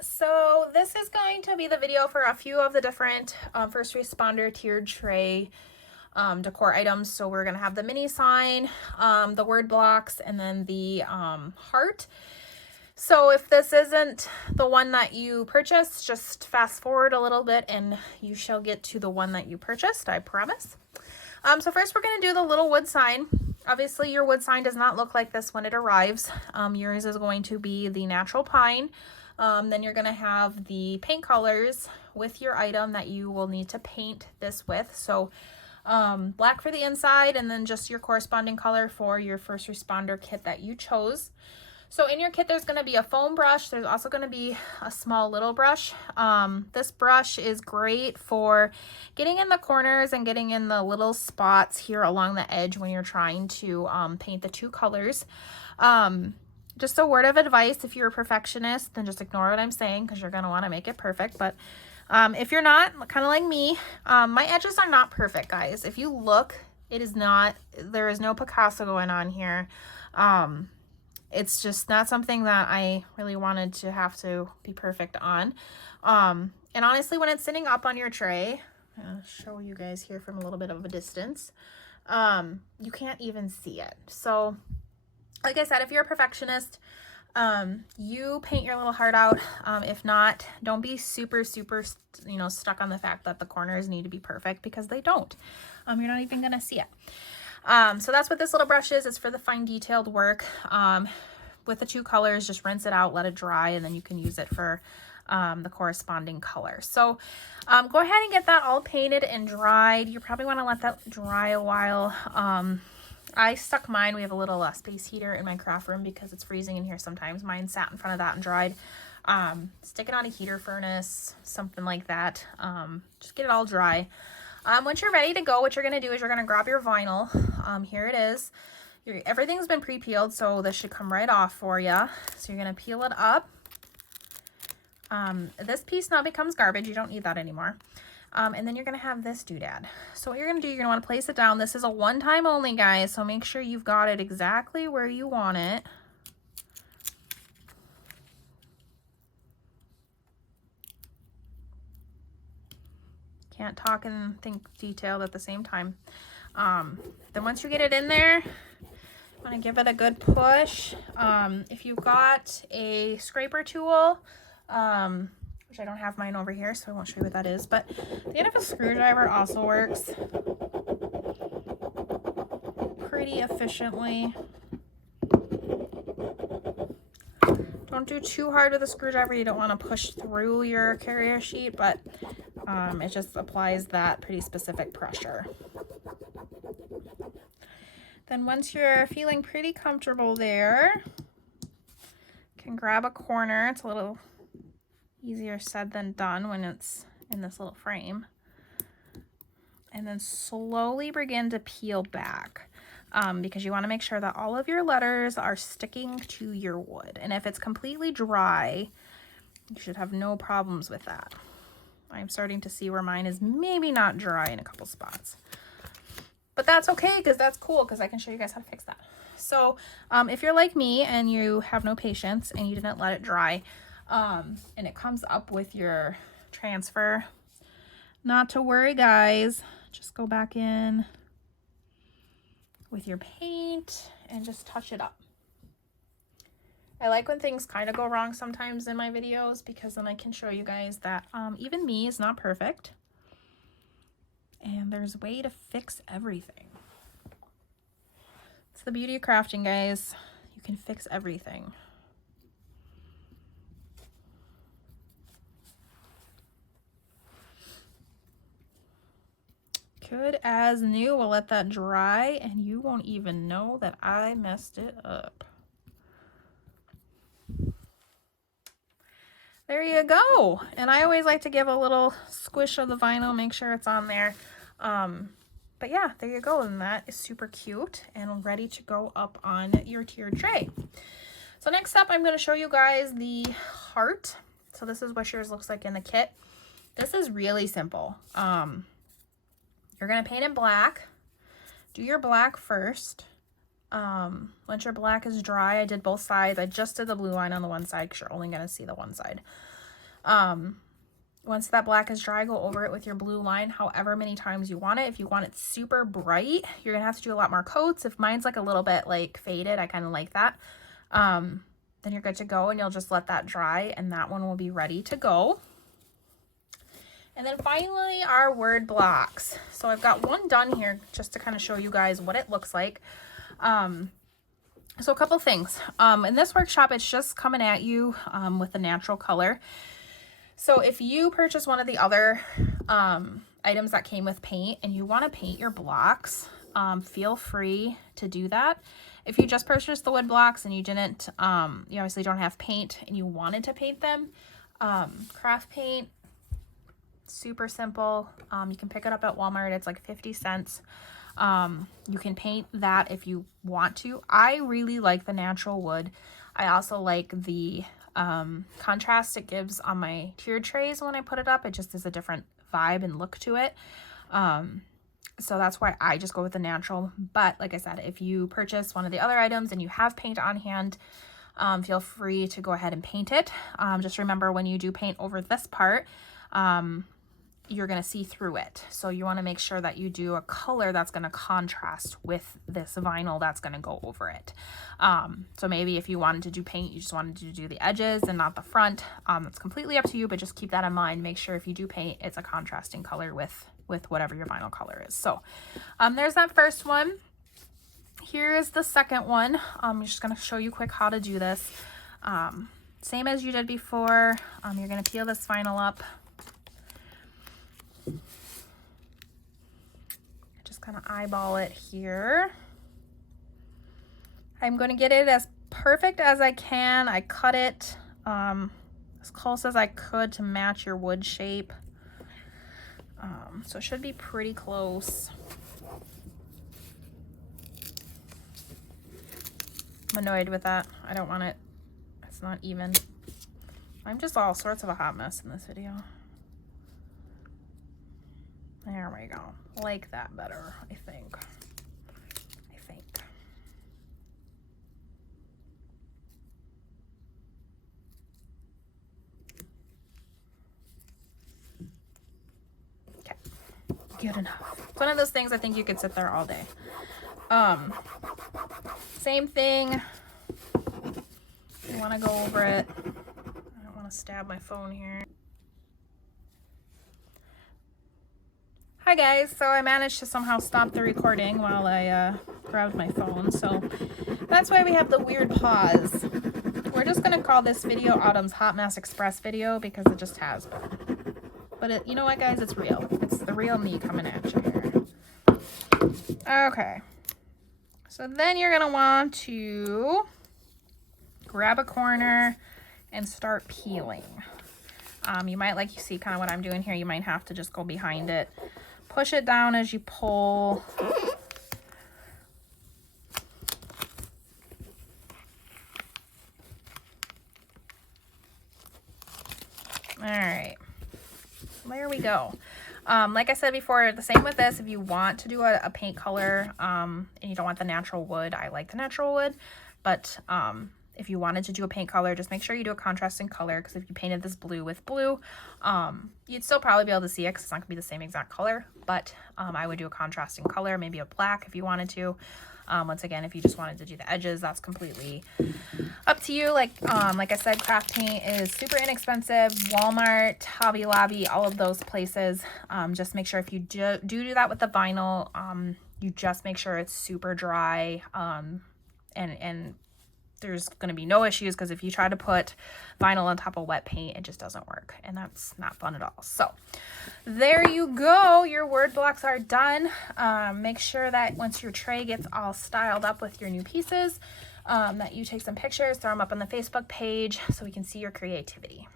So this is going to be the video for a few of the different first responder tiered tray decor items. So we're going to have the mini sign, the word blocks, and then the heart. So if this isn't the one that you purchased, just fast forward a little bit and you shall get to the one that you purchased, I promise. So first we're going to do the little wood sign. Obviously your wood sign does not look like this when it arrives. Yours is going to be the natural pine. Then you're going to have the paint colors with your item that you will need to paint this with. So black for the inside, and then just your corresponding color for your first responder kit that you chose. So in your kit, there's going to be a foam brush. There's also going to be a small little brush. This brush is great for getting in the corners and getting in the little spots here along the edge when you're trying to paint the two colors. Just a word of advice, if you're a perfectionist, then just ignore what I'm saying because you're going to want to make it perfect. But if you're not, kind of like me, my edges are not perfect, guys. If you look, it is not, there is no Picasso going on here. It's just not something that I really wanted to have to be perfect on. And honestly, when it's sitting up on your tray, I'll show you guys here from a little bit of a distance, you can't even see it. So like I said, if you're a perfectionist, you paint your little heart out. If not, don't be super, stuck on the fact that the corners need to be perfect, because they don't. You're not even going to see it. So that's what this little brush is. It's for the fine detailed work. With the two colors, just rinse it out, let it dry, and then you can use it for the corresponding color. So go ahead and get that all painted and dried. You probably want to let that dry a while. I stuck mine. We have a little space heater in my craft room because it's freezing in here sometimes. Mine sat in front of that and dried. Stick it on a heater furnace, something like that. Just get it all dry. Once you're ready to go, what you're going to do is you're going to grab your vinyl. Here it is. Everything's been pre-peeled, so this should come right off for you. So you're going to peel it up. This piece now becomes garbage. You don't need that anymore. And then you're going to have this doodad. So what you're going to do, you're going to want to place it down. This is a one-time only, guys, so make sure you've got it exactly where you want it. Can't talk and think detailed at the same time. Then once you get it in there, you want to give it a good push. If you've got a scraper tool, which I don't have mine over here, so I won't show you what that is, but the end of a screwdriver also works pretty efficiently. Don't do too hard with a screwdriver. You don't want to push through your carrier sheet, but it just applies that pretty specific pressure. Then once you're feeling pretty comfortable there, you can grab a corner. It's a little easier said than done when it's in this little frame. And then slowly begin to peel back because you want to make sure that all of your letters are sticking to your wood. And if it's completely dry, you should have no problems with that. I'm starting to see where mine is maybe not dry in a couple spots. But that's okay, because that's cool, because I can show you guys how to fix that. So if you're like me and you have no patience and you didn't let it dry, and it comes up with your transfer, not to worry, guys. Just go back in with your paint and just touch it up. I like when things kind of go wrong sometimes in my videos, because then I can show you guys that even me is not perfect. And there's a way to fix everything. It's the beauty of crafting, guys. You can fix everything. Good as new. We'll let that dry and you won't even know that I messed it up. There you go. And I always like to give a little squish of the vinyl, make sure it's on there. But yeah, there you go. And that is super cute and ready to go up on your tiered tray. So next up, I'm going to show you guys the heart. So this is what yours looks like in the kit. This is really simple. You're going to paint it black. Do your black first. Once your black is dry, I did both sides. I just did the blue line on the one side because you're only going to see the one side. Once that black is dry, go over it with your blue line however many times you want it. If you want it super bright, you're gonna have to do a lot more coats. If mine's like a little bit like faded, I kind of like that, then you're good to go, and you'll just let that dry and that one will be ready to go. And then finally, our word blocks. So I've got one done here just to kind of show you guys what it looks like. So a couple things. In this workshop, it's just coming at you with a natural color. So if you purchase one of the other items that came with paint and you want to paint your blocks, feel free to do that. If you just purchased the wood blocks and you didn't, you obviously don't have paint and you wanted to paint them, craft paint, super simple. You can pick it up at Walmart. It's like 50 cents. You can paint that if you want to. I really like the natural wood. I also like the contrast it gives on my tiered trays when I put it up. It just is a different vibe and look to it. So that's why I just go with the natural. But like I said, if you purchase one of the other items and you have paint on hand, feel free to go ahead and paint it. Just remember, when you do paint over this part, you're going to see through it. So you want to make sure that you do a color that's going to contrast with this vinyl that's going to go over it. So maybe if you wanted to do paint, you just wanted to do the edges and not the front. That's completely up to you, but just keep that in mind. Make sure if you do paint, it's a contrasting color with whatever your vinyl color is. So there's that first one. Here is the second one. I'm just going to show you quick how to do this. Same as you did before. You're going to peel this vinyl up. Just kind of eyeball it here. I'm going to get it as perfect as I can. I cut it as close as I could to match your wood shape. So it should be pretty close. I'm annoyed with that. I don't want it. It's not even. I'm just all sorts of a hot mess in this video. There we go. Like that better, I think. Okay. Good enough. It's one of those things I think you could sit there all day. Same thing. You want to go over it. I don't want to stab my phone here. Hi guys, so I managed to somehow stop the recording while I grabbed my phone, so that's why we have the weird pause. We're just going to call this video Autumn's Hot Mess Express video because it just has been. But you know what guys, it's real. It's the real me coming at you here. Okay, so then you're going to want to grab a corner and start peeling. You might, like you see kind of what I'm doing here, you might have to just go behind it. Push it down as you pull. All right, there we go. Like I said before, the same with this. If you want to do a paint color and you don't want the natural wood, I like the natural wood, but if you wanted to do a paint color, just make sure you do a contrasting color, because if you painted this blue with blue, you'd still probably be able to see it because it's not going to be the same exact color, but I would do a contrasting color, maybe a black if you wanted to. Once again, if you just wanted to do the edges, that's completely up to you. Like I said, craft paint is super inexpensive. Walmart, Hobby Lobby, all of those places. Just make sure if you do that with the vinyl, you just make sure it's super dry, and there's going to be no issues, because if you try to put vinyl on top of wet paint, it just doesn't work, and that's not fun at all. So there you go. Your word blocks are done. Make sure that once your tray gets all styled up with your new pieces, that you take some pictures, throw them up on the Facebook page so we can see your creativity.